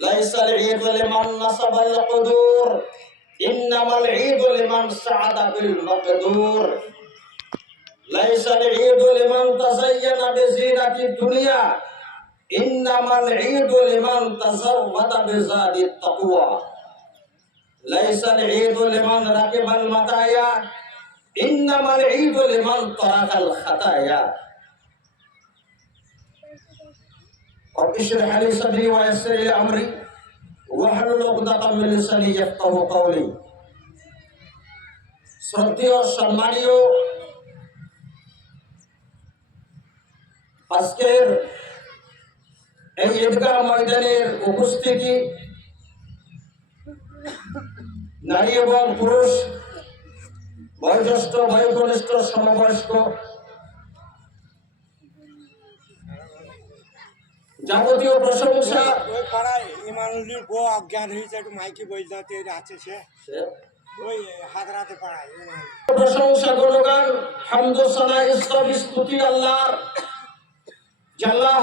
ليس العيد لمن نصب القدور إنما العيد لمن سعد بالمقدور. ليس العيد لمن تزين بزينة الدنيا إنما العيد لمن تزود بزاد التقوى. ليس العيد لمن ركب المطايا إنما العيد لمن ترك الخطايا. رب اشرح لي صدري ويسر لي أمري واحلل عقدة من لساني يفقه قولي শ্রদ্ধেয় সম্মানীয় আজকের এই ঈদগাহ ময়দানের উপস্থিতি নারী এবং পুরুষ বয়োজ্যেষ্ঠ বয়োকনিষ্ঠ সমবয়স্ক যাবতীয় প্রশংসা। ওই পাড়ায় বউ অজ্ঞান হয়েছে একটু মাইকে বইতে আছে সে। ওই হাতরাতে পাড়ায় প্রশংসা গুণগান হামদোসানা ইসলাম স্তুতি আল্লাহর জাল্লাহ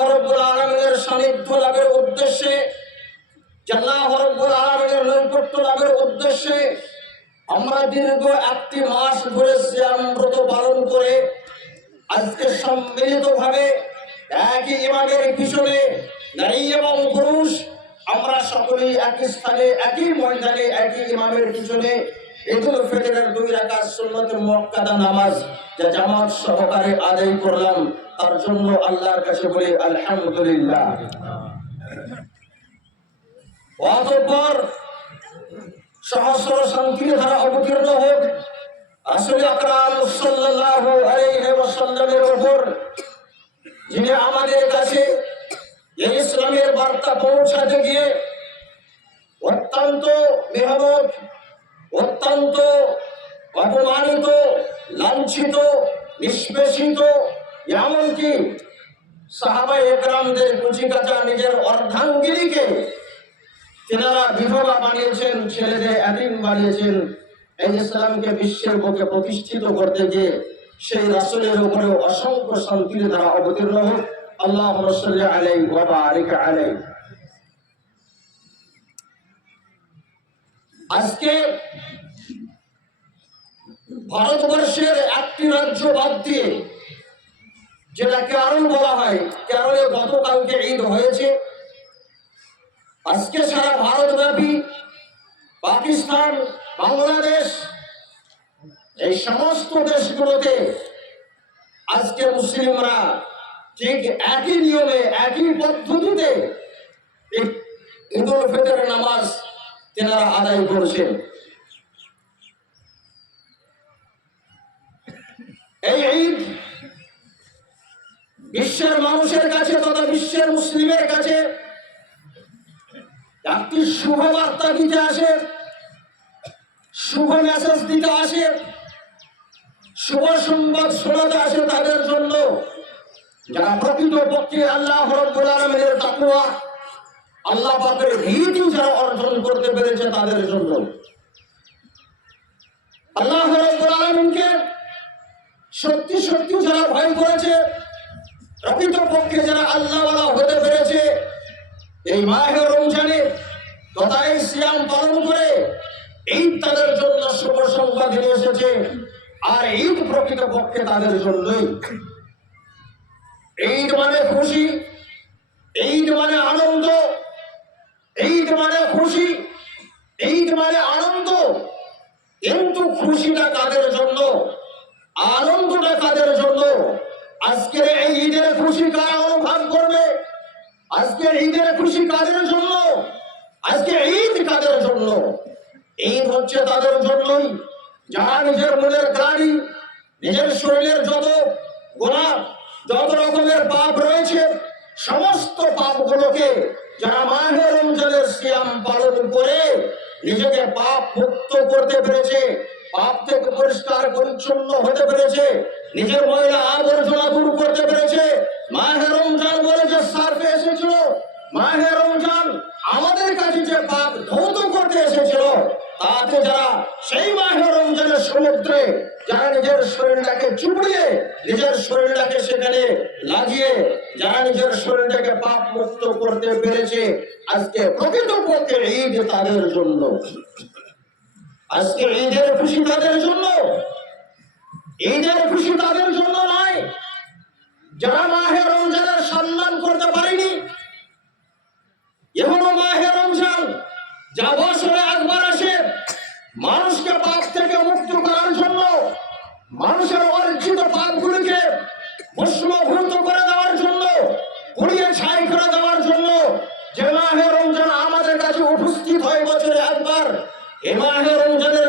সান্নিধ্য লাভের উদ্দেশ্যে জাল্লাহ রব্বুল আলমিনের নৈকট্য লাভের উদ্দেশ্যে আমরা দীর্ঘ একটি মাস ধরে শ্যাম ব্রত পালন করে আজকে সম্মিলিতভাবে একই ইমামের পিছনে নারী এবং পুরুষ, আমরা সকলেই একই স্থানে, একই ময়দানে, একই ইমামের পিছনে দুই নামাজ সহকারে আদায় করলাম, তার জন্য আল্লাহর কাছে সহস্র ধারা অবতীর্ণ হোক আসলে যিনি আমাদের কাছে এই ইসলামের বার্তা পৌঁছাতে গিয়ে অত্যন্ত মেহনত, অত্যন্ত অপমানিত, লাঞ্ছিত, নিষ্পেষিত, এমনকি সাহাবাই একরামদের কুচি কাচা নিজের অর্ধাঙ্গিনীকে তেনারা বিধবা বানিয়েছেন, ছেলেদের এদিন বানিয়েছেন, এই ইসলামকে বিশ্বের বুকে প্রতিষ্ঠিত করতে গিয়ে সেই রাসূলের উপরে অসংখ্য শান্তির দ্বারা অবতীর্ণ হোক। আল্লাহ আলাই বাবা আলিকা আলাই আজকে ভারতবর্ষের একটি রাজ্য বাদ দিয়ে যেটা কেরল বলা হয়, কেরলে গতকালকে ঈদ হয়েছে। আজকে সারা ভারতব্যাপী পাকিস্তান, বাংলাদেশ এই সমস্ত দেশগুলোতে আজকে মুসলিমরা ঠিক একই নিয়মে, একই পদ্ধতিতে ঈদ- ফিতর নামাজ তেনারা আদায় করছেন। এই ঈদ বিশ্বের মানুষের কাছে তথা বিশ্বের মুসলিমের কাছে একটি শুভ বার্তা দিতে আসে, শুভ মেসেজ দিতে আসে। শুভ সংবাদ শোনাতে আসে তাদের জন্য। যারা প্রকৃত পক্ষে আল্লাহ রব্বুল আলমের তাকুয়া আল্লাহ পাকের ভীতি যারা অর্জন করতে পেরেছে তাদের জন্য। আল্লাহ রব্বুল আলমিনকে সত্যি সত্যি যারা ভয় করেছে, প্রকৃত পক্ষে যারা আল্লাহওয়ালা হতে পেরেছে, এই মাহে রমজানে তথা এই সিয়াম পালন করে ঈদ তাদের জন্য শুভ সংবাদ নিয়ে এসেছে। আর ঈদ প্রকৃত পক্ষে তাদের জন্যই। ঈদ মানে খুশি, ঈদ মানে আনন্দ, ঈদ মানে খুশি, ঈদ মানে আনন্দ। কিন্তু খুশিটা কাদের জন্য? আনন্দটা কাদের জন্য? আজকের এই ঈদের খুশি কারা অনুভব করবে? আজকের ঈদের খুশি কাদের জন্য? আজকে ঈদ কাদের জন্য? ঈদ হচ্ছে তাদের জন্যই। যারা নিজের মনের গ্লানি নিজের শরীরের যত গোলাপ, যত রকমের পাপ রয়েছে, সমস্ত পাপগুলোকে যারা মাহে রমজানের সিয়াম পালন করে নিজেকে পাপ মুক্ত করতে পেরেছে, পাপ থেকে পরিষ্কার পরিচ্ছন্ন হতে পেরেছে, নিজের মহিলা আবর্জনা দূর করতে পেরেছে মাহে রমজান বলে যে সার্ফে এসেছিল মাহে রমজান আমাদের কাছে যে পাপ ধৌত করতে এসেছিল, তাতে যারা সেই মাহে রমজানের সমুদ্রে যারা নিজের শরীরটাকে চুপড়িয়ে নিজের শরীরটাকে সেখানে লাগিয়ে, যারা নিজের শরীরটাকে পাপ মুক্ত করতে পেরেছে, আজকে প্রকৃতপক্ষে ঈদ তাদের জন্য। আজকে ঈদের খুশি তাদের জন্য। ঈদের খুশি তাদের জন্য নয়, যারা মাহে রমজানের সম্মান করতে পারেনি। এখনও মাহে রমজান, যা বছরে একবার আসে মানুষকে পাপ থেকে মুক্ত করার জন্য মানুষের অর্জিত পাপগুলিকে ভস্মভূত করে দেওয়ার জন্য, পুড়িয়ে ছাই করে দেওয়ার জন্য যে মাহে রমজান আমাদের কাছে উপস্থিত হয় বছরে একবার, এ মাহে রমজানের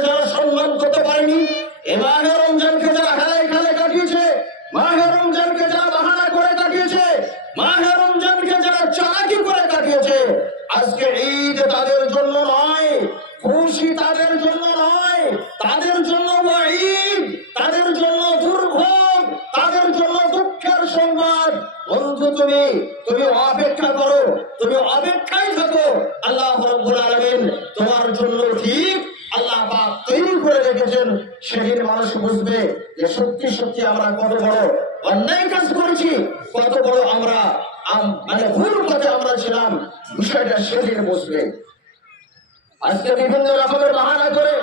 আজকে বিভিন্ন রকমের বাহানা করে,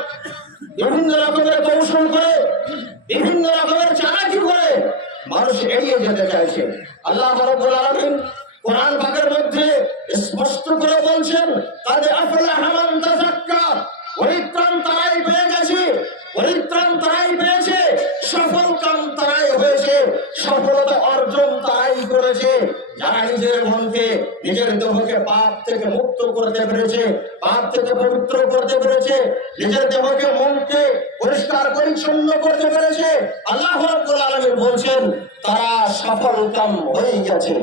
বিভিন্ন রকমের কৌশল করে, বিভিন্ন রকমের চালাকি করে মানুষ এড়িয়ে যেতে চাইছে। আল্লাহ রব্বুল আলামিন কোরআন পাকের মধ্যে স্পষ্ট করে বলছেন তাদের আফলা হামান তাজাক্কা পরিত্রাণ তারাই পেয়ে গেছে। পরিত্রাণ তারাই পেয়েছে, সফল কাম তারাই হয়েছে, সফলতা অর্জন তারাই করেছে। যারা নিজের মনকে নিজের দেহকে পাপ থেকে মুক্ত করতে পেরেছে, পাপ থেকে পবিত্র করতে পেরেছে, নিজের দেহকে মনকে পরিষ্কার পরিচ্ছন্ন করতে পেরেছে, আল্লাহ রাব্বুল আলামিন বলছেন, তারা সফল কাম হয়ে গেছে।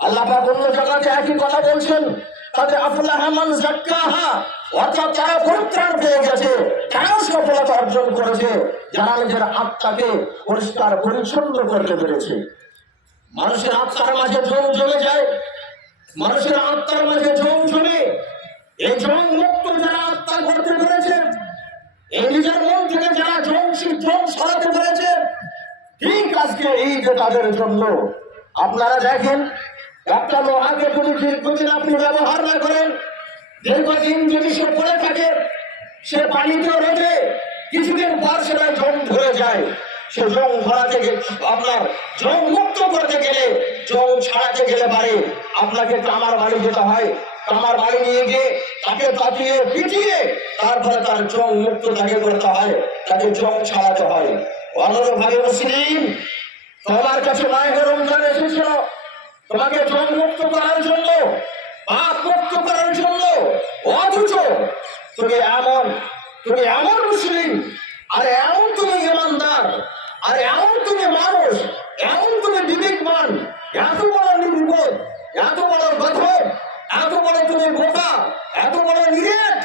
আল্লাহ পাক অন্য জায়গাতে একই কথা বলছেন, তাতে আফলাহা মান যাক্কাহা, অর্থাৎ তারা পরিত্রাণ পেয়ে গেছে। তারাও সফলতা অর্জন করেছে? যারা নিজের আত্মাকে পরিষ্কার, পরিচ্ছন্ন করতে পেরেছে। মানুষের আত্মার মাঝে জম চলে যায়। মানুষের আত্মার মাঝে জম জমে এই জম মুক্ত যারা আত্মা করতে পেরেছে, এই নিজের মন থেকে যারা জম জম সরাতে পেরেছে, ঠিক আজকে এই যে তাদের জন্য। আপনারা দেখেন, একটা লোহাকে যদি দীর্ঘদিন আপনি ব্যবহার না করেন, দীর্ঘদিন যদি সে পড়ে থাকে সে পানিতে রোদে কিছুদিন পর সেটা জং ধরে যায়। সে জং ধরাতে গে- আপনার জং মুক্ত করতে গেলে জং ছাড়াতে গেলে পারে। আপনাকে কামার বাড়ি যেতে হয়। কামার বাড়ি নিয়ে গিয়ে তাকে তাপিয়ে, পিটিয়ে তারপরে তার জং মুক্ত তাকে করতে হয়। তাকে জং ছাড়াতে হয়। অনুরূপভাবে মুসলিম, তোমার কাছে মায়ের রমজান এসেছিল। তোমাকে জং মুক্ত করার জন্য তুমি এমন মুসলিম, আর এমন তুমি ইমানদার, আর এমন তুমি মানুষ, এমন তুমি বিবেকমান এত বড় নির্বোধ, এত বড় গঠন এত বড় তুমি বোকা, এত বড় নিরেট।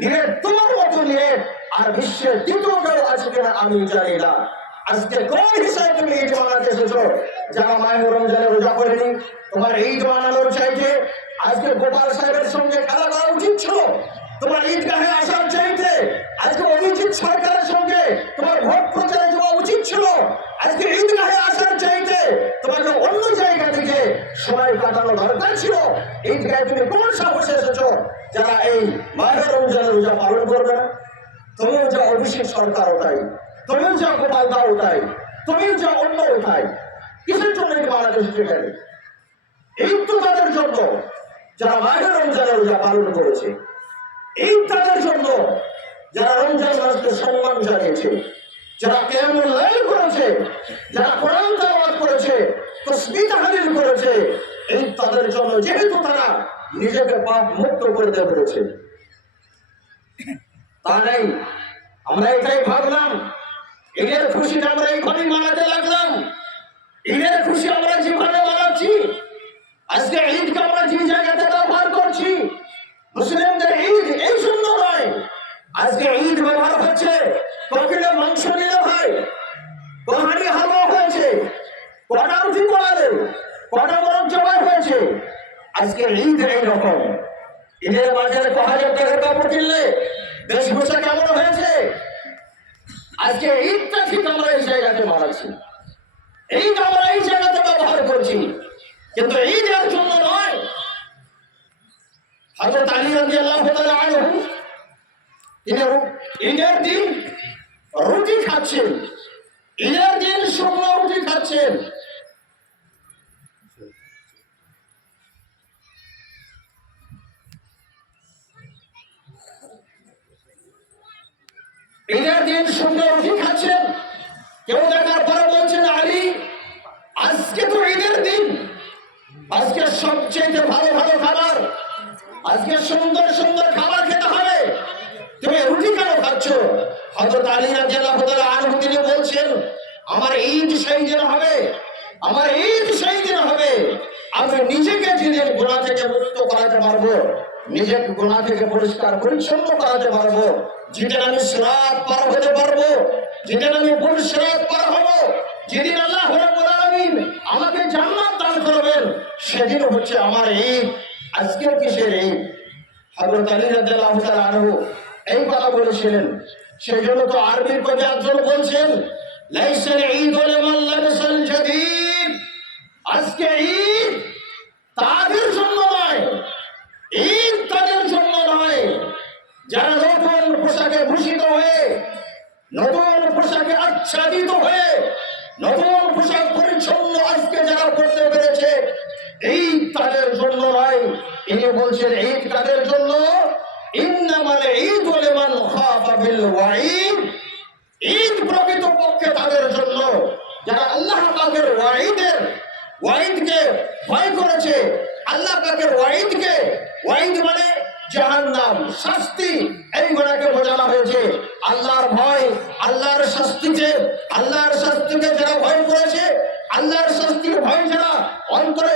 নিরেট তোমার মতো নিরেট, আর বিশ্বের দ্বিতীয় কেউ আছে আমি জানি না। আজকে কোন হিসাবে তুমি ঈদ বানাতে এসেছ যারা মায়ের রমজানে রোজা করেনি তোমার এই বানানোর চাইতে আজকে গোপাল সাহেবের সঙ্গে খেলা করা উচিত ছিল। তোমার ঈদগাহে আসার চাইতে আজকে অভিজিৎ সরকারের সঙ্গে তোমার ভোট প্রচারে যাওয়া উচিত ছিল। আজকে ঈদগাহে আসার চাইতে তোমাকে অন্য জায়গা থেকে সময় কাটানো দরকার ছিল, ঈদগাহে তুমি কোন সাহসে এসেছ? যারা এই মায়ের রমজানের রোজা পালন করবে তুমিও যা অভিষেক সরকার তাই। তুমিও যা গোপাল দাও তাই তুমিও যা অন্য তাই কিসের জন্য বাংলাদেশ যেখানে এই তো তাদের জন্য যারা মায়ের রমজানের রোজা পালন করেছে, এই তাদের জন্য যারা রমজান মাসকে সম্মান জানিয়েছে, যারা কেমন লাইন করেছে, যারা কোরআন তালাওয়াত করেছে তসবিহ হাজির করেছে, এই তাদের জন্য যেহেতু তারা নিজেকে পাপ মুক্ত করতে পেরেছে তা নেই। আমরা এটাই ভাবলাম। ঈদের খুশিটা আমরা এইভাবে মানাতে লাগলাম। ঈদের খুশি আমরা যেভাবে মানাচ্ছি, আজকে ঈদকে আমরা যে জায়গাতে ব্যবহার করছি, মুসলিমদের ঈদ এই জন্য নয় আজকে ঈদ ব্যবহার হচ্ছে কখনো মাংস নিলে হয়, কহানি হালুয়া হয়েছে, কটা রুটি করালে কটা বরফ জবাই হয়েছে। আজকে ঈদ এইরকম। ঈদের বাজারে ক হাজার টাকার কাপড় কিনলে বেশভূষা কেমন হয়েছে? আজকে ঈদটা ঠিক আমরা এই জায়গাতে মানাচ্ছি। এই আমরা এই জায়গাতে ব্যবহার করছি, কিন্তু এই ঈদের জন্য নয়। হযরত আলী রাজি আল্লাহ আনহু, তিনি ঈদের দিন রুটি খাচ্ছেন। ঈদের দিন শুকনো রুটি খাচ্ছেন। ঈদের দিন শুকনো রুটি খাচ্ছেন কেউ দেখার পরে বলছেন আলী আজকে তো ঈদের দিন আজকে সবচেয়ে ভালো ভালো খাবার আজকে সুন্দর সুন্দর খাবার খেতে হবে তুমি রুটি কেন খাচ্ছ হযরত আলী রাদিয়াল্লাহু তাআলা আনহু তিনি বলছেন আমার ঈদ সেই দিন হবে আমার ঈদ সেই দিন হবে আমি নিজেকে যেদিন গুনাহ থেকে মুক্ত করাতে পারব নিজেকে গুনাহ থেকে পরিষ্কার পরিচ্ছন্ন করাতে পারব যেদিন আমি সিরাত পার হতে পারব যেদিন আমি ভুল সিরাত পার হব যেদিন আল্লাহ রাব্বুল আলামিন আমাকে জান্নাত দান করবেন সেদিন হচ্ছে আমার ঈদ আজকে কিসের ঈদ হযরত আলী রাদিয়াল্লাহু তাআলা আনহু এই কথা বলেছিলেন সেই জন্য তো আরবির কথা একজন বলছেন লাইসাল ঈদ লিমান লাবসাল জাদীদ আজকে ঈদ তাদের জন্য নয় ঈদ তাদের জন্য নয় যারা নতুন পোশাকে ভূষিত হয়ে নতুন পোশাকে আচ্ছাদিত হয়ে নতুন পোশাক পরিচ্ছন্ন আজকে যারা পড়তে পেরেছে ঈদ তাদের জন্য নয় ইনি বলছেন ঈদ তাদের জন্য ইন্নামাল ঈদ লিমান খাফা বিল ওয়াঈদ ঈদ প্রকৃত পক্ষে তাদের জন্য যারা আল্লাহ পাকের ওয়াঈদের ওয়াঈদকে ভয় করেছে আল্লাহ পাকের ওয়াঈদকে ওয়াঈদ মানে জাহান্নাম শাস্তি এইগুলাকে বোঝানো হয়েছে আল্লাহর ভয় আল্লাহর শাস্তিকে আল্লাহর শাস্তিকে যারা ভয় করেছে আল্লাহর শাস্তির ভয় যারা অন্তরে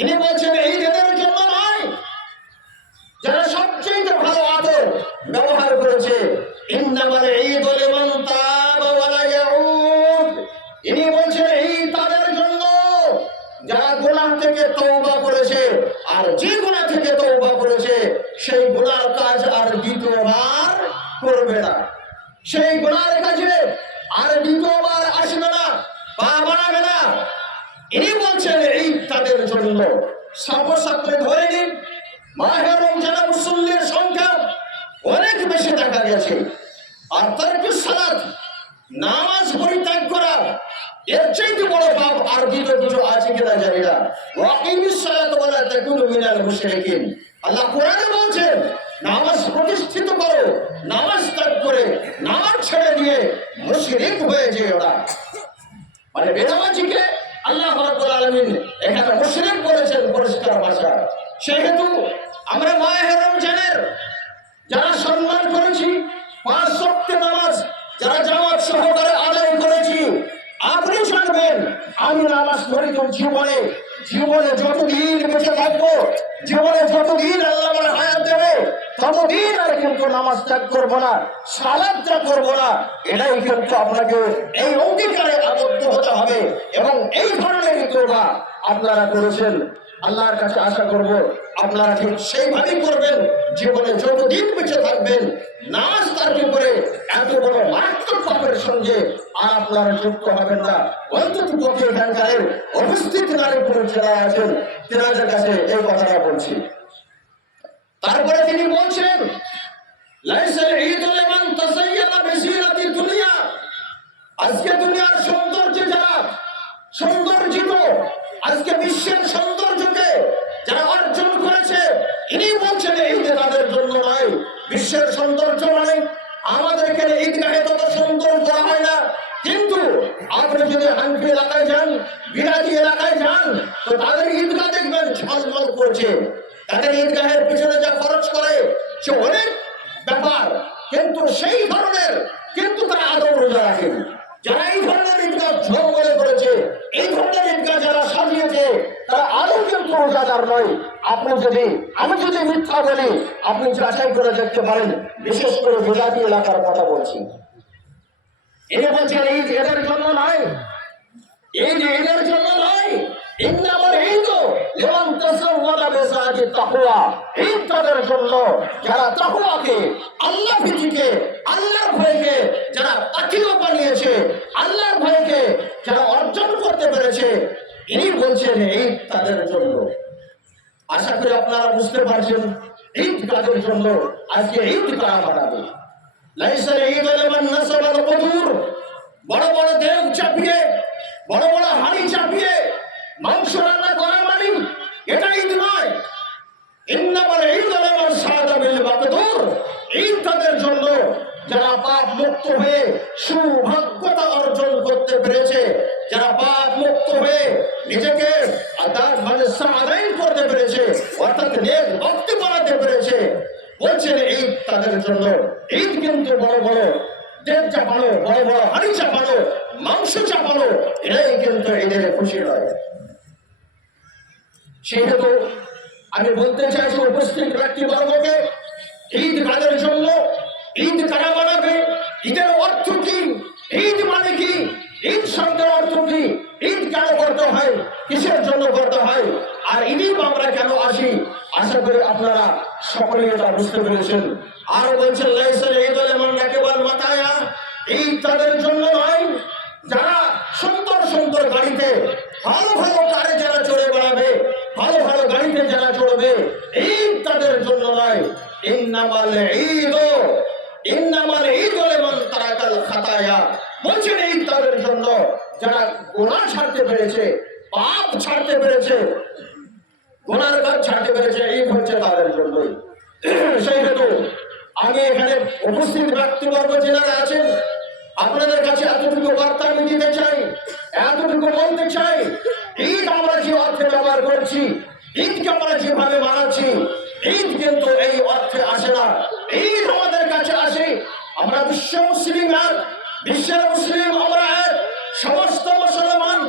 ইনি বলছেন ঈদ এদের জন্য নয়। যারা সবচেয়ে ভালো আদর ব্যবহার করেছে, ইন্নামাল ঈদ লিমান তাবা ওয়া লা ইয়াউদ। ইনি বলছেন, এই তাদের জন্য যারা গুনাহ থেকে তওবা করেছে আর যে গুনাহ থেকে তওবা করেছে, সেই গুনার কাজ আর দ্বিতীয়বার করবে না। সেই গুনার কাজে আর দ্বিতীয়বার আসবে না পা বাড়াবে না। ইনি বলছেন, এই তাদের জন্য সর্বসাকলে ধরে নিন মাহের রমজানে মুসল্লির সংখ্যা অনেক বেশি দেখা গেছে। আর তার সালাত, নামাজ পরিত্যাগ করা, এর চাইতে বড় পাপ আর দ্বিতীয় কিছু আছে কিনা জানি না। ওয়াকিমিস সালাত ওয়ালা তাকুনু মিনাল মুশরিকিন। আল্লাহ কোরআনে বলছেন, নামাজ প্রতিষ্ঠিত করো, নামাজ ত্যাগ করে, নামাজ ছেড়ে দিয়ে মুশরিক হয়ে যেও না। মানে বেনামাজিকে আল্লাহ রাব্বুল আলমিন এখানে মুশরিক বলেছেন পরিষ্কার ভাষা সেহেতু আমরা মাহে রমজানের যারা সম্মান করেছি, পাঁচ শক্তি নামাজ, যারা জামাত সহকারে করেছি, আপনি জানবেন, আমি নামাজ তো জীবনে জীবনে যতদিন বেঁচে থাকব জীবনে যতদিন আল্লাহ আমার হায়াত দেবে, ততদিন আর কিন্তু নামাজ ত্যাগ করব না সালাদ ত্যাগ করব না, এটাই কিন্তু আপনাকে এই অঙ্গীকারে আবদ্ধ হতে হবে এবং এই ধরনের কিন্তু আপনারা করেছেন। আল্লাহর কাছে আশা করব আপনারা ঠিক সেইভাবেই করবেন, জীবনে যতদিন বেঁচে থাকবেন, নামাজ তার উপরে এত বড় মারাত্মক পাপের সঙ্গে আর আপনারা যুক্ত হবেন না। অন্তত পক্ষে এখানকার উপস্থিত নারী পুরুষ যারা আছেন তেনাদের কাছে এই কথাটা বলছি। তারপরে তিনি বলছেন আজকে দুনিয়ার সৌন্দর্য যারা সৌন্দর্যিত আজকে বিশ্বের সৌন্দর্যকে যারা অর্জন করেছে, ইনি বলছেন এই যে তাদের জন্য নয় বিশ্বের সৌন্দর্য মানে আমাদের এখানে ঈদগাহে তত সুন্দর করা হয় না। কিন্তু আপনি যদি হানফি এলাকায় যান, বিরাজি এলাকায় যান তো তাদের ঈদগাহ দেখবেন ঝলমল করছে তাদের ঈদগাহের পিছনে যা খরচ করে সে অনেক ব্যাপার কিন্তু কিন্তু সেই ধরনের কিন্তু তারা আদৌ রোজা রাখেন যারা এই ধরনের ঈদগাহ জঙ্গলে করেছে এই ধরনের ঈদগাহ যারা সাজিয়েছে তারা আদৌ কিন্তু রোজাদার নয় আপনি যদি আমি যদি বলি আপনি যাচাই করে দেখতে পারেন, বিশেষ করে গোলাপি এলাকার কথা বলছি। ঈদ এদের জন্য নয় ঈদ এদের জন্য আল্লাহ যারা অর্জন করতে পেরেছে, ইনি বলছেন ঈদ তাদের জন্য। আশা করি আপনারা বুঝতে পারছেন। ঈদ কাদের জন্য আজকে ঈদ কারা বানাবে লাইসাল ঈদ লিমান নাসাবাল কুদুর। বড় বড় দেহ চাপিয়ে, বড় বড় হাড়ি চাপিয়ে, মাংস রান্না করা মানে এটা ঈদ নয়। ইন্নামাল ঈদ লিমান সাদা বিল মাকদুর। ঈদ তাদের জন্য যারা পাপ মুক্ত হয়ে সৌভাগ্যতা অর্জন করতে পেরেছে, যারা পাপ মুক্ত হয়ে নিজেকে আদার মানে সাদাইন করতে পেরেছে অর্থাৎ নেক ভক্তি বানাতে পেরেছে বলছেন ঈদ জন্য ঈদ কিন্তু বড় বড়, দেব চাপানো বড় বড়, হাড়ি চাপানো মাংস চাপানো এটাই কিন্তু এদের খুশি নয় সেহেতু আমি বলতে চাইছি উপস্থিত ব্যক্তিবর্গকে ঈদ কাদের জন্য ঈদ কারা বানাবে? ঈদের অর্থ কি? ঈদ মানে কি? ঈদ শব্দের অর্থ কি? ঈদ কেন করতে হয়? কিসের জন্য করতে হয়? আর ঈদই আমরা কেন আসি? আশা করি আপনারা সকলেই এটা বুঝতে পেরেছেন। আরও বলছেন লাইসাল ঈদ এমন একেবারে মাথায়া ঈদ তাদের জন্য নয়, যারা সুন্দর সুন্দর গাড়িতে, ভালো ভালো কারে যারা চড়ে বেড়াবে, ভালো ভালো গাড়িতে যারা চড়বে ঈদ তাদের জন্য নয়। ইন্নামাল ঈদ ইন্নামাল ঈদ লেমন তারাকাল খাতায়া। বলছেন ঈদ তাদের জন্য যারা গোনা ছাড়তে পেরেছে, পাপ ছাড়তে পেরেছে, গোনার কাজ ছাড়তে পেরেছে ঈদ হচ্ছে তাদের জন্যই সেই হেতু আমি এখানে উপস্থিত ব্যক্তিবর্গ যারা আছেন, আপনাদের কাছে এতটুকু বার্তা আমি দিতে চাই, এতটুকু বলতে চাই, ঈদ আমরা যে অর্থে ব্যবহার করছি, ঈদকে আমরা যেভাবে মানাচ্ছি, ঈদ কিন্তু এই অর্থে আসে না। ঈদ আমাদের কাছে আসে, আমরা বিশ্ব মুসলিম এক, বিশ্বের মুসলিম আমরা এক, সমস্ত মুসলমান,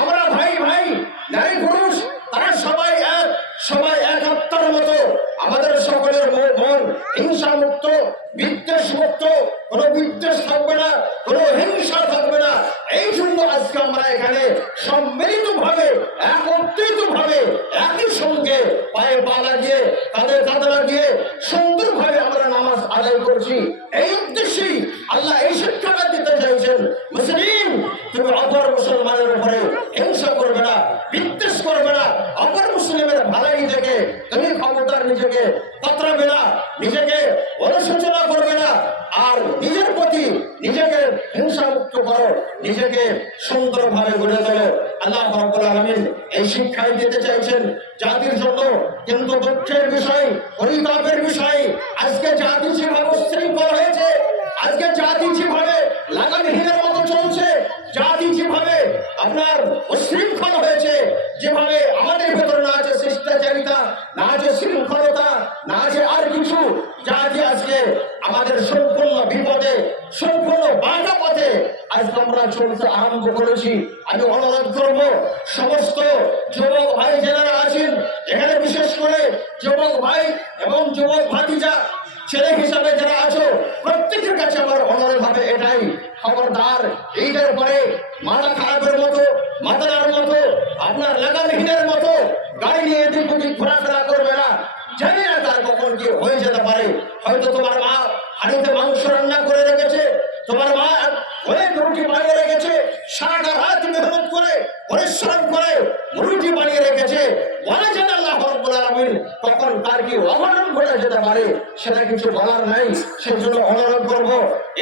আমরা ভাই ভাই, নারী পুরুষ, তারা সবাই এক সবাই এক আত্মার মতো। আমাদের সকলের মন হিংসামুক্ত হিংসা মুক্ত বিদ্বেষ মুক্ত কোনো বিদ্বেষ থাকবে না, কোনো হিংসা থাকবে না। এই জন্য আজকে আমরা এখানে সম্মিলিত ভাবে একত্রিত ভাবে একই সঙ্গে পায়ে পা লাগিয়ে, কাঁধে কাঁধ লাগিয়ে সুন্দর ভাবে আমরা নামাজ আদায় করছি। এই উদ্দেশ্যেই আল্লাহ এই শিক্ষাটা দিতে চাইছেন, মুসলিম, তুমি অপর মুসলমানের উপরে হিংসা করবে না, বিদ্বেষ করবে না। অপর মুসলিমের ভালাই দেখে, তুমি ক্ষমতার নিজেকে পাত্রাবে না, নিজেকে অনুশোচনা করবে না। আর নিজের প্রতি নিজেকে হিংসা মুক্ত করো, নিজেকে সুন্দরভাবে গড়ে তোলো। আল্লাহ রব্বুল আলামিন এই শিক্ষাই দিতে চাইছেন জাতির জন্য। কিন্তু দুঃখের বিষয়, পরিতাপের বিষয়, আজকে জাতি যেভাবে শৃঙ্খল হয়েছে, আজকে জাতি যেভাবে লাগামহীনের মতো চলছে, জাতি যেভাবে আপনার উশৃঙ্খল হয়েছে, যেভাবে আমাদের ভেতরে না আছে শিষ্টাচারিতা, না আছে শৃঙ্খলতা, না আছে আর কিছু, জাতি আজকে আমাদের সম্পূর্ণ বিপদে সম্পূর্ণ বাধা পথে আজকে আমরা চলতে আরম্ভ করেছি। আমি অনুরোধ করব সমস্ত যুবক ভাই যারা আছেন এখানে বিশেষ করে যুবক ভাই এবং যুবক ভাতিজা ছেলে হিসাবে যারা আছো প্রত্যেকের কাছে আমার অনুরোধ হবে এটাই খবরদার এইটার পরে মাথা খারাপের মতো মাথার মতো আপনার লাগামহীনের মতো গাড়ি নিয়ে এদিক ওদিক ঘোরাফেরা করবে না জানি না তার কখন কি হয়ে যেতে পারে হয়তো তোমার মা হাড়িতে মাংস রান্না করে রেখেছে তোমার মা অনেক রুটি বানিয়ে রেখেছে সারাটা রাত মেহনত করে পরিশ্রম করে রুটি বানিয়ে রেখেছে। বলা যায় না আল্লাহ রব্বুল আলামিন কখন তার কি অঘটন ঘটে যেতে পারে? সেটা কিছু বলার নাই? সেই জন্য অনুরোধ করব,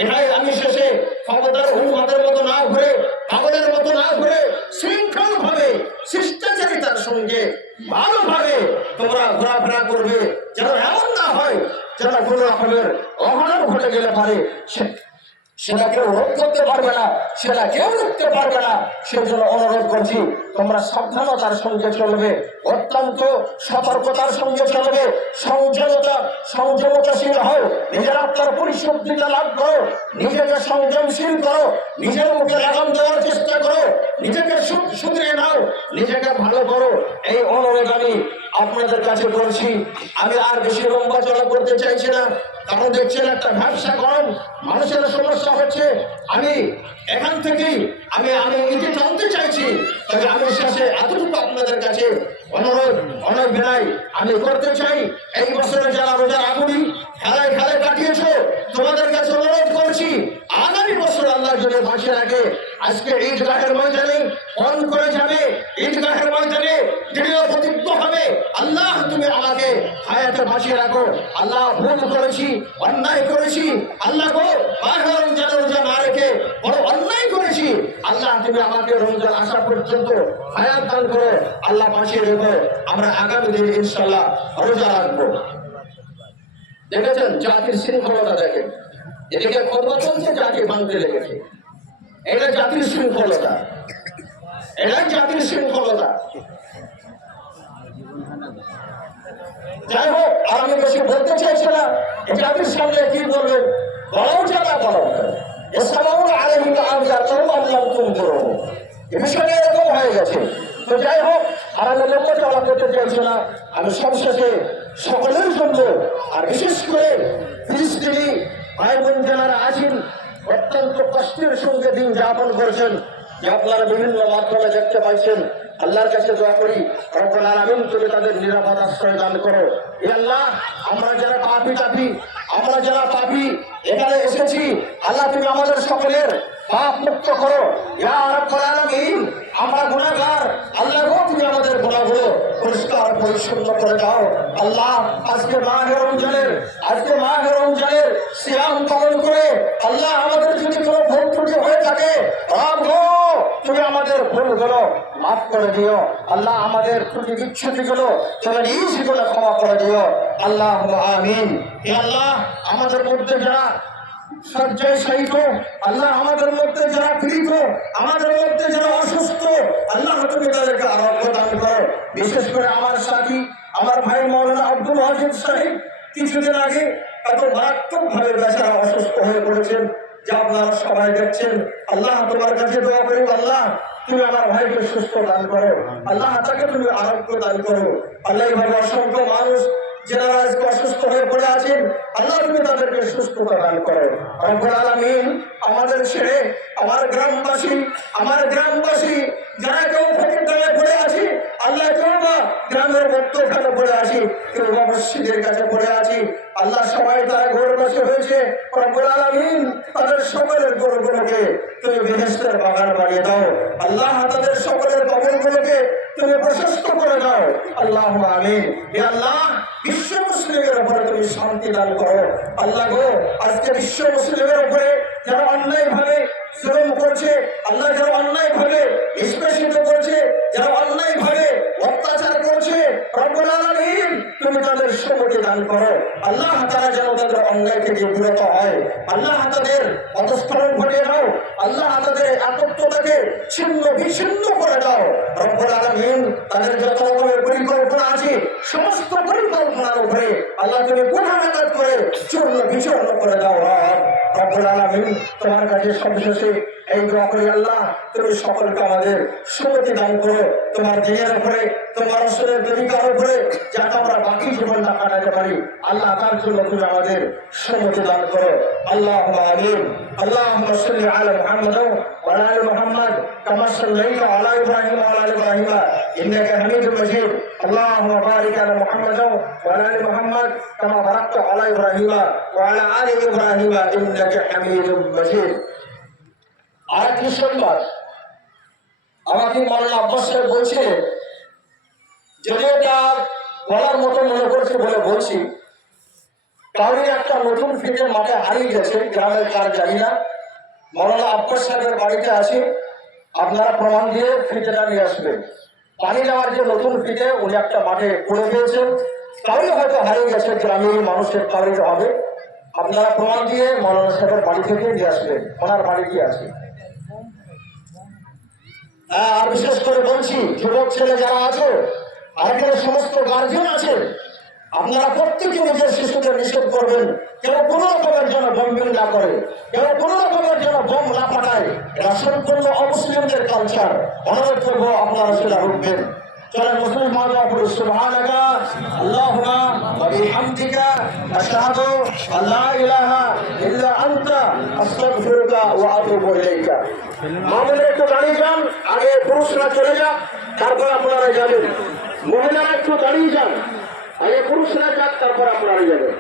এটাই আমি শেষে ক্ষমতার উন্মাদের মতো না ঘুরে, পাগলের মতো না ঘুরে শৃঙ্খল ভাবে শিষ্টাচারিতার সঙ্গে, ভালোভাবে তোমরা ঘোরাফেরা করবে। যেন এমন না হয়, যেন কোনো রকমের অঘটন ঘটে গেলে পারে। সেটা কেউ রোধ করতে পারবে না, সেটা কেউ রুখতে পারবে না। সেজন্য অনুরোধ করছি, তোমরা সাবধানতার সঙ্গে চলবে, অত্যন্ত সতর্কতার সঙ্গে চলবে, সংযমতা, সংযমতাশীল হও, নিজের আত্মার পরিশুদ্ধিতা লাভ করো, নিজেকে সংযমশীল করো, নিজের মুখে লাগাম দেওয়ার চেষ্টা করো, নিজেকে সু- শুধরিয়ে নাও, নিজেকে ভালো করো। এই অনুরোধ আমি আপনাদের কাছে বলছি, আমি আর বেশি লম্বা চলা করতে চাইছি না। কারণ দেখছেন একটা ব্যবসা করেন, মানুষের সমস্যা হচ্ছে, আমি এখান থেকেই আমি আমি নিজে জানতে চাইছি, তবে আমি শেষে এতটুকু আপনাদের কাছে অনুরোধ অনেক বিনয় আমি করতে চাই। এই বছরের যারা রোজা আগুনি খেলায় খেলায় কাটিয়েছো। তোমাদের কাছে অনুরোধ করছি, আগামী বছর আল্লাহ যদি বাঁচিয়ে রাখে আজকে ঈদগাহের ময়দানে ফোন করে যাবে। ঈদগাহের ময়দানে দৃঢ় প্রতিজ্ঞ হবে, আল্লাহ তুমি আমাকে হায়াতে বাঁচিয়ে রাখো। আল্লাহ ভুল করেছি, অন্যায় করেছি, আল্লাহ গো বাহির রমজান না রেখে বড় অন্যায় করেছি। আল্লাহ তুমি আমাকে রমজান আসা পর্যন্ত হায়াত দান করো, আল্লাহ বাঁচিয়ে রেখো আমরা আগামী দিন ইনশাল্লাহ রোজা রাখব। দেখেছেন? জাতির শৃঙ্খলতা দেখেন। এদিকে খবর চলছে জাতি ভাঙতে লেগেছে। এটা জাতির শৃঙ্খলতা। এটাই জাতির শৃঙ্খলতা। যাই হোক আমি বেশি বলতে চাইছি না। জাতির সামনে কি বলবেন? বলাও যায় না বলাও যায় এসামাউল আলহিম আবজাতহম আল্লাহ তুম করো এ বিষয়টা এরকম হয়ে গেছে। তো যাই হোক, আর আমি লম্বা চলা করতে চাইছি না। আমি সবশেষে সকলের জন্য, আর বিশেষ করে ফিলিস্তিনি ভাই বোন যারা আছেন অত্যন্ত কষ্টের সঙ্গে দিন যাপন করছেন, যে আপনারা বিভিন্ন মাধ্যমে দেখতে পাইছেন, আল্লাহর কাছে দোয়া করি, রব্বুল আলামিন তুমি তাদের নিরাপদ আশ্রয় দান করো। এ আল্লাহ, আমরা যারা পাপি তাপি আমরা যারা পাপি, এখানে এসেছি, আল্লাহ তুমি আমাদের সকলের পাপ মুক্ত করো। ইয়া রব্বুল আলামিন আমরা গুনাহগার। আল্লাহ তুমি আমাদের গুনাহগুলো পরিষ্কার, পরিচ্ছন্ন করে দাও। আল্লাহ, আজকে মাহে রমজানের, আজকে মাহে রমজানের সিয়াম পালন করে আল্লাহ আমাদের যদি কোনো ভুল ত্রুটি হয়ে থাকে তুমি আমাদের ভুলগুলো মাফ করে দিও। আল্লাহ, আমাদের ত্রুটি বিচ্ছুতিগুলো তুমি নিজ করে ক্ষমা করে দিও। আল্লাহ আমিন। আল্লাহ, আমাদের মধ্যে যারা সজ্জায় সহিত আল্লাহ আমাদের মধ্যে যারা পীড়িত, আমাদের মধ্যে যারা অসুস্থ, আল্লাহ তুমি তাদেরকে আরোগ্য দান করো। বিশেষ করে আমার সাথী, আমার ভাই মৌলানা আব্দুল হাজিদ সাহেব, কিছুদিন আগে এত মারাত্মক ভাবে বেচারা অসুস্থ হয়ে পড়েছেন। যা আপনারা সবাই দেখছেন। আল্লাহ তোমার কাছে দোয়া করি, আল্লাহ তুমি আমার ভাইকে সুস্থ দান করো। আল্লাহ তাকে তুমি আরোগ্য দান করো। আল্লাহ এইভাবে অসংখ্য মানুষ যারা আজকে অসুস্থ হয়ে পড়ে আছেন, আল্লাহ তুমি তাদেরকে সুস্থতা দান করো। রব্বুল আলামিন আমাদের ছেড়ে আমার গ্রামবাসী আমার গ্রামবাসী, যারা কেউ ফকির পড়ে আছি, আল্লাহ কেউ বা গ্রামের মধ্যখানে পড়ে আছি, কেউ বা মসজিদের কাছে পড়ে আছি, আল্লাহ সবাই তারা ঘরবাসী হয়েছে। রব্বুল আলামিন তাদের সকলের গরুগুলোকে তুমি বেহেস্তের বাগান বানিয়ে দাও। আল্লাহ তাদের সকলের কবরগুলোকে তুমি প্রশস্ত করে দাও। আল্লাহ আল্লাহ, বিশ্ব মুসলিমের উপরে তুমি শান্তি দান করো। আল্লাহ গো, আজকে বিশ্ব মুসলিমের উপরে যারা অন্যায় ভাবে জুলুম করছে, আল্লাহ যারা অন্যায় ভাবে নিষ্পেষিত করছে যারা অন্যায় ভাবে অত্যাচার করছে, রব্বুল তুমি তাদের সম্মতি দান করো। আল্লাহ তারা যেন তাদের অন্যায় থেকে বিরত হয়। আল্লাহ তাদের আল্লাহ একত্রতাকে ছিন্ন, বিচ্ছিন্ন করে দাও। রব্বুল আলমিন তাদের যত রকমের পরিকল্পনা আছে, সমস্ত পরিকল্পনার উপরে আল্লাহ তুমি গুণাঘাত করে চূর্ণ বিচূর্ণ করে দাও রব। রব্বুল আলামিন তোমার কাছে সবশেষে এই দোয়া করি আল্লাহ তুমি সকলকে আমাদের সুমতি দান করো তোমার দিনের উপরে তোমার রসুলের তরিকার উপরে যাতে আমরা বাকি জীবনটা কাটাতে পারি আল্লাহ তার জন্য তুমি আমাদের সুমতি দান করো আল্লাহ আমিন আল্লাহ সাল্লি আলা মুহাম্মদ ওয়া আলা মুহাম্মদ কামা সাল্লাইতা আলা ইব্রাহিম ওয়া আলা ইব্রাহিম ইন্নাকা হামিদুম মাজিদ اللهم بارك على محمد وعلى ال محمد كما باركت على ابراهيم وعلى ال ابراهيم انك حميد বাহির আর কি সোমবার আমাকে মাওলানা আব্বাস সাহেব বলছিলেন যদিও তা বলার মতো মনে করছে বলে বলছি, তাহলে একটা নতুন ফিটে মাঠে হারিয়ে গেছে, গ্রামের কার জানি না। মৌলানা আব্বাস সাহেবের বাড়িতে আছি, আপনারা প্রমাণ দিয়ে ফিটেটা নিয়ে আসবেন। পানি যাওয়ার যে নতুন ফিটে উনি একটা মাঠে করে দিয়েছেন, তাহলে হয়তো হারিয়ে গেছে গ্রামের মানুষের কারণে হবে। আপনারা প্রমাণ দিয়ে মৌলানা সাহেবের বাড়ি থেকে নিয়ে আসবেন ওনার বাড়ি কি আছে? হ্যাঁ, আর বিশেষ করে বলছি যুবক ছেলে যারা আছে আর এখানে সমস্ত গার্জিয়ান আছে আপনারা প্রত্যেকে নিজের শিশুদের নিষেধ করবেন। কেউ কোনো রকমের জন্য বম্বিং না করে কেউ কোনো রকমের জন্য বোম না পাঠায়। এটা সম্পূর্ণ অমুসলিমদের কালচার অনুরোধ করব আপনারা সেটা রুখবেন। চলেন মুসলিম মাদা পুরুষ সুবহানাকা আল্লাহুম্মা ওয়া বিহামদিকা আশহাদু আল্লা ইলাহা ইল্লা আনতা আস্তাগফিরুকা ওয়া আতুবু ইলাইকা মামুনের একটু দাঁড়িয়ে যান আগে পুরুষরা চলে যাক তারপর আপনারা যাবেন মহিলারা একটু দাঁড়িয়ে যান আগে পুরুষরা যাক তারপর আপনারা যাবেন